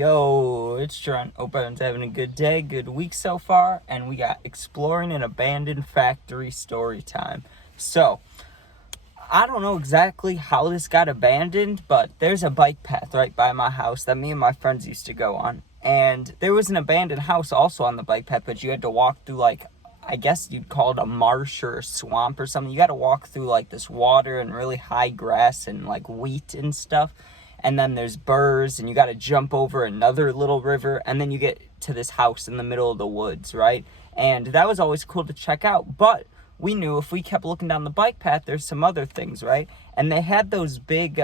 Yo, it's Trent. Hope everyone's having a good day, good week so far, and we got exploring an abandoned factory story time. So, I don't know exactly how this got abandoned, but there's a bike path right by my house that me and my friends used to go on. And there was an abandoned house also on the bike path, but you had to walk through I guess you'd call it a marsh or a swamp or something. You got to walk through this water and really high grass and wheat and stuff. And then there's burrs and you got to jump over another little river, and then you get to this house in the middle of the woods, right? And that was always cool to check out, but we knew if we kept looking down the bike path, there's some other things, right? And they had those big,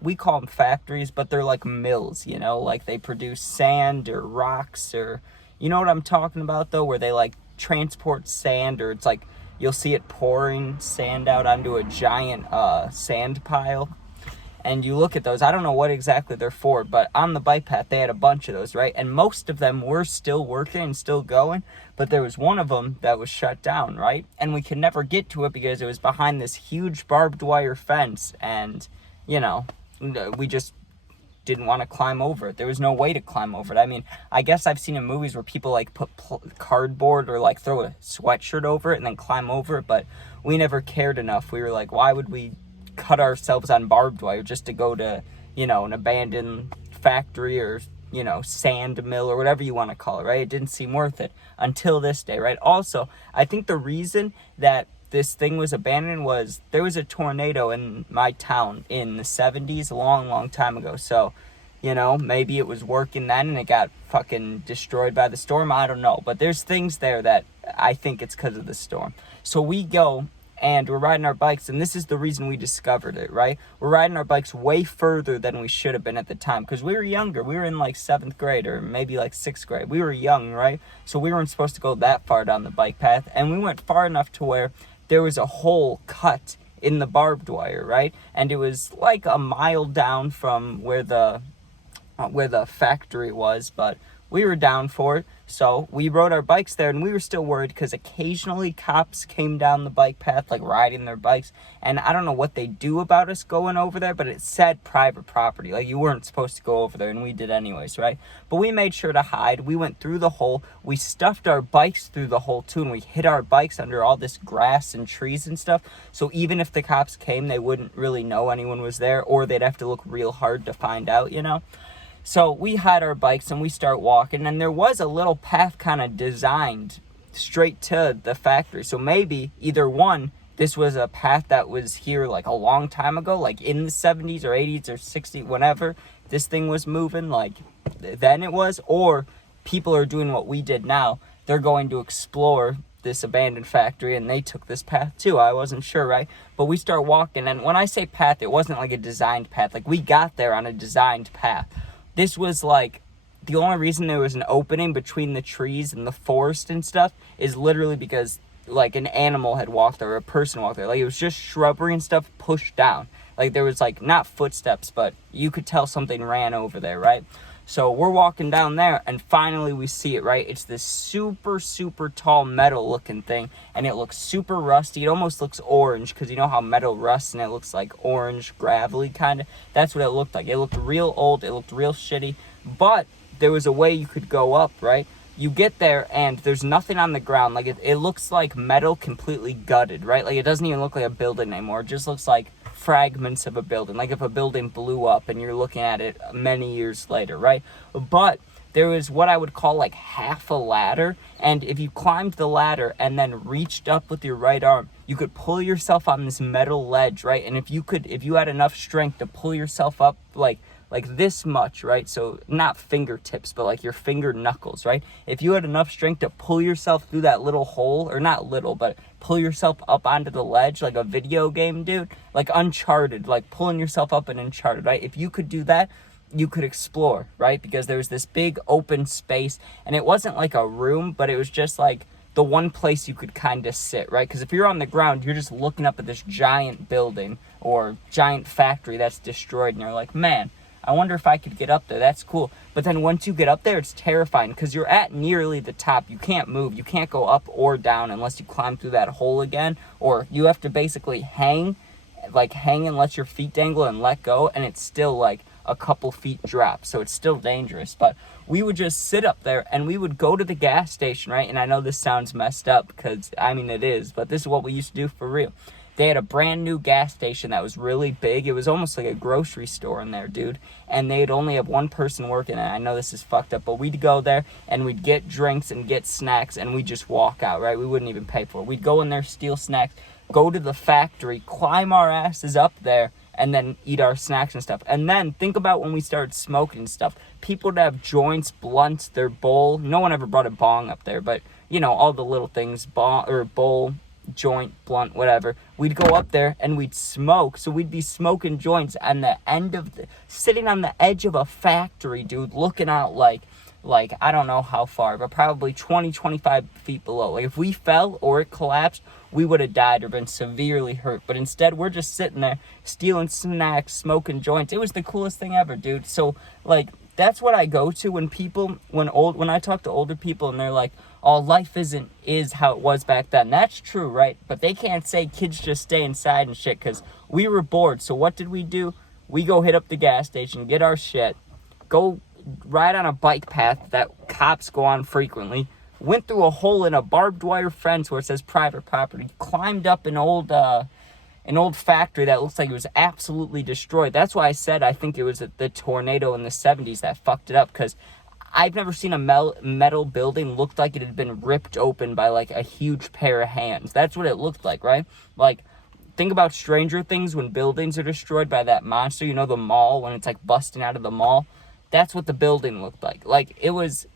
we call them factories, but they're like mills, they produce sand or rocks, or, you know what I'm talking about though, where they transport sand, or it's you'll see it pouring sand out onto a giant sand pile. And you look at those, I don't know what exactly they're for, but on the bike path, they had a bunch of those, right? And most of them were still working and still going, but there was one of them that was shut down, right? And we could never get to it because it was behind this huge barbed wire fence, and, we just didn't want to climb over it. There was no way to climb over it. I mean, I guess I've seen in movies where people put cardboard or throw a sweatshirt over it and then climb over it, but we never cared enough. We were like, why would we cut ourselves on barbed wire just to go to, an abandoned factory or, sand mill or whatever you want to call it, right? It didn't seem worth it until this day, right? Also, I think the reason that this thing was abandoned was there was a tornado in my town in the 70s, a long, long time ago. So, maybe it was working then and it got fucking destroyed by the storm. I don't know. But there's things there that I think it's because of the storm. So we go and we're riding our bikes, and this is the reason we discovered it, right? We're riding our bikes way further than we should have been at the time, because we were younger. We were in 7th grade or maybe 6th grade. We were young, right? So we weren't supposed to go that far down the bike path, and we went far enough to where there was a hole cut in the barbed wire, right? And it was a mile down from where the factory was, but we were down for it. So we rode our bikes there, and we were still worried because occasionally cops came down the bike path, riding their bikes. And I don't know what they do about us going over there, but it said private property. You weren't supposed to go over there, and we did anyways, right? But we made sure to hide. We went through the hole. We stuffed our bikes through the hole too, and we hid our bikes under all this grass and trees and stuff. So even if the cops came, they wouldn't really know anyone was there, or they'd have to look real hard to find out, So we hide our bikes and we start walking, and there was a little path kind of designed straight to the factory. So maybe either one, this was a path that was here a long time ago, in the 70s or 80s or 60s, whenever this thing was moving, then it was, or people are doing what we did now. They're going to explore this abandoned factory, and they took this path too. I wasn't sure, right? But we start walking, and when I say path, it wasn't a designed path. We got there on a designed path. This was the only reason there was an opening between the trees and the forest and stuff is literally because an animal had walked there, or a person walked there. It was just shrubbery and stuff pushed down. There was not footsteps, but you could tell something ran over there, right? So we're walking down there, and finally we see it, right? It's this super, super tall metal looking thing, and it looks super rusty. It almost looks orange, because you know how metal rusts and it looks orange, gravelly kind of. That's what it looked like. It looked real old. It looked real shitty, but there was a way you could go up, right? You get there, and there's nothing on the ground. It looks like metal completely gutted, right? It doesn't even look like a building anymore. It just looks like fragments of a building, if a building blew up and you're looking at it many years later, right? But there was what I would call half a ladder, and if you climbed the ladder and then reached up with your right arm, you could pull yourself on this metal ledge, right? And if you had enough strength to pull yourself up like this much, right? So not fingertips, but your finger knuckles, right? If you had enough strength to pull yourself through that little hole, or not little, but pull yourself up onto the ledge like a video game, dude, Uncharted, pulling yourself up in Uncharted, right? If you could do that, you could explore, right? Because there was this big open space, and it wasn't a room, but it was just the one place you could kind of sit, right? Because if you're on the ground, you're just looking up at this giant building or giant factory that's destroyed, and you're like, man, I wonder if I could get up there. That's cool. But then once you get up there, it's terrifying because you're at nearly the top. You can't move. You can't go up or down unless you climb through that hole again, or you have to basically hang and let your feet dangle and let go, and it's still a couple feet drop, so it's still dangerous. But we would just sit up there and we would go to the gas station, right? And I know this sounds messed up because, I mean, it is, but this is what we used to do for real. They had a brand new gas station that was really big. It was almost like a grocery store in there, dude. And they'd only have one person working it. I know this is fucked up, but we'd go there and we'd get drinks and get snacks and we'd just walk out, right? We wouldn't even pay for it. We'd go in there, steal snacks, go to the factory, climb our asses up there, and then eat our snacks and stuff. And then think about when we started smoking and stuff. People would have joints, blunts, their bowl. No one ever brought a bong up there, but, you know, all the little things, bowl, joint, blunt, whatever. We'd go up there and we'd smoke. So we'd be smoking joints on the end of sitting on the edge of a factory, dude, looking out like I don't know how far, but probably 20, 25 feet below. Like if we fell or it collapsed, we would have died or been severely hurt. But instead, we're just sitting there stealing snacks, smoking joints. It was the coolest thing ever, dude. So like that's what I go to when I talk to older people and they're like, oh, life is how it was back then. That's true, right? But they can't say kids just stay inside and shit because we were bored. So what did we do? We go hit up the gas station, get our shit, go ride on a bike path that cops go on frequently, went through a hole in a barbed wire fence where it says private property, climbed up an old factory that looks like it was absolutely destroyed. That's why I said I think it was the tornado in the 70s that fucked it up, because I've never seen a metal building look like it had been ripped open by like a huge pair of hands. That's what it looked like, right? Like, think about Stranger Things when buildings are destroyed by that monster, you know, the mall, when it's like busting out of the mall. That's what the building looked like. Like, it was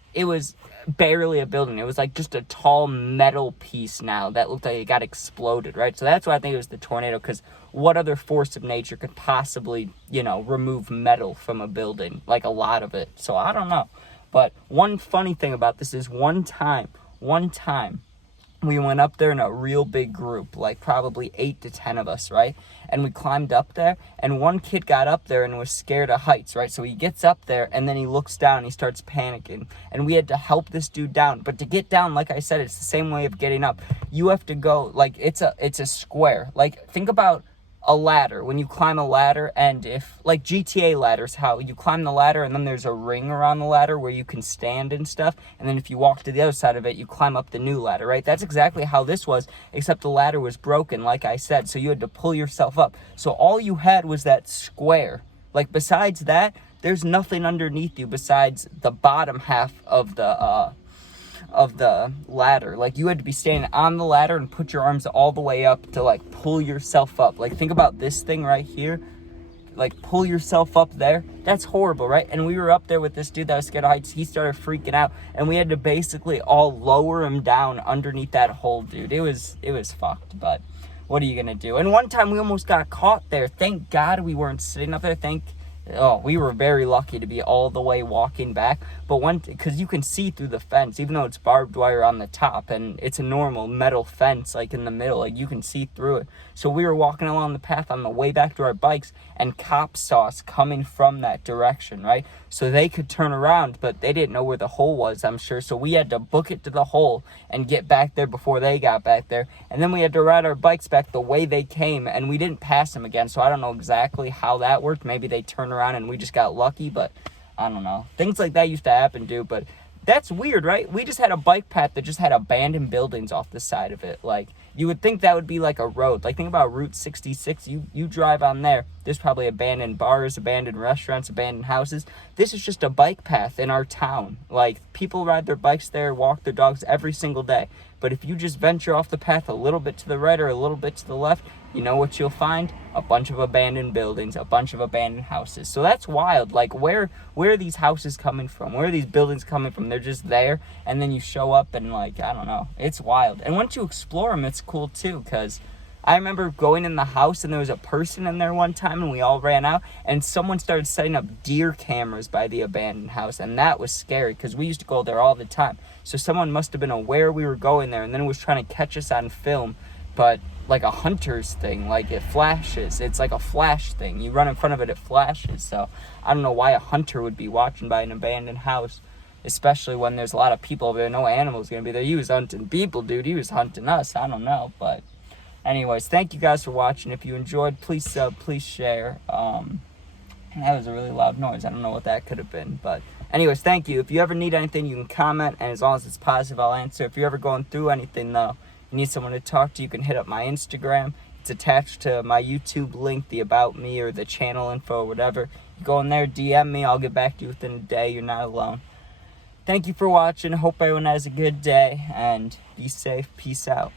barely a building. It was like just a tall metal piece now that looked like it got exploded, right? So that's why I think it was the tornado, because what other force of nature could possibly, you know, remove metal from a building? Like a lot of it. So I don't know. But one funny thing about this is one time, we went up there in a real big group, like probably 8 to 10 of us, right? And we climbed up there, and one kid got up there and was scared of heights, right? So he gets up there, and then he looks down, and he starts panicking. And we had to help this dude down. But to get down, like I said, it's the same way of getting up. You have to go, like, it's a square. Like, think about a ladder. When you climb a ladder, and if, like GTA ladders, how you climb the ladder and then there's a ring around the ladder where you can stand and stuff, and then if you walk to the other side of it, you climb up the new ladder, right? That's exactly how this was, except the ladder was broken, like I said, so you had to pull yourself up. So all you had was that square. Like, besides that, there's nothing underneath you besides the bottom half of the ladder. Like, you had to be standing on the ladder and put your arms all the way up to like pull yourself up. Like, think about this thing right here, like pull yourself up there. That's horrible, right? And we were up there with this dude that was scared of heights. He started freaking out, and we had to basically all lower him down underneath that hole, dude. It was fucked, but what are you gonna do? And one time we almost got caught there. Thank God we weren't sitting up there. We were very lucky to be all the way walking back. But because you can see through the fence, even though it's barbed wire on the top, and it's a normal metal fence, like in the middle, like you can see through it. So we were walking along the path on the way back to our bikes, and cops saw us coming from that direction, right? So they could turn around, but they didn't know where the hole was, I'm sure. So we had to book it to the hole and get back there before they got back there. And then we had to ride our bikes back the way they came, and we didn't pass them again. So I don't know exactly how that worked. Maybe they turned around and we just got lucky, but I don't know. Things like that used to happen, dude, but that's weird, right? We just had a bike path that just had abandoned buildings off the side of it. Like, you would think that would be like a road. Like, think about Route 66. You drive on there. There's probably abandoned bars, abandoned restaurants, abandoned houses. This is just a bike path in our town. Like, people ride their bikes there, walk their dogs every single day. But if you just venture off the path a little bit to the right or a little bit to the left, you know what you'll find? A bunch of abandoned buildings, a bunch of abandoned houses. So that's wild. Like, where are these houses coming from? Where are these buildings coming from? They're just there, and then you show up and, like, I don't know. It's wild. And once you explore them, it's cool too, because I remember going in the house and there was a person in there one time and we all ran out, and someone started setting up deer cameras by the abandoned house, and that was scary because we used to go there all the time. So someone must have been aware we were going there and then was trying to catch us on film, but like a hunter's thing, like it flashes. It's like a flash thing. You run in front of it, it flashes. So I don't know why a hunter would be watching by an abandoned house, especially when there's a lot of people over there. No animal's gonna be there. He was hunting people, dude. He was hunting us. I don't know, but anyways, thank you guys for watching. If you enjoyed, please sub, please share. That was a really loud noise. I don't know what that could have been. But anyways, thank you. If you ever need anything, you can comment. And as long as it's positive, I'll answer. If you're ever going through anything, though, you need someone to talk to, you can hit up my Instagram. It's attached to my YouTube link, the About Me or the channel info, whatever. You go in there, DM me. I'll get back to you within a day. You're not alone. Thank you for watching. Hope everyone has a good day. And be safe. Peace out.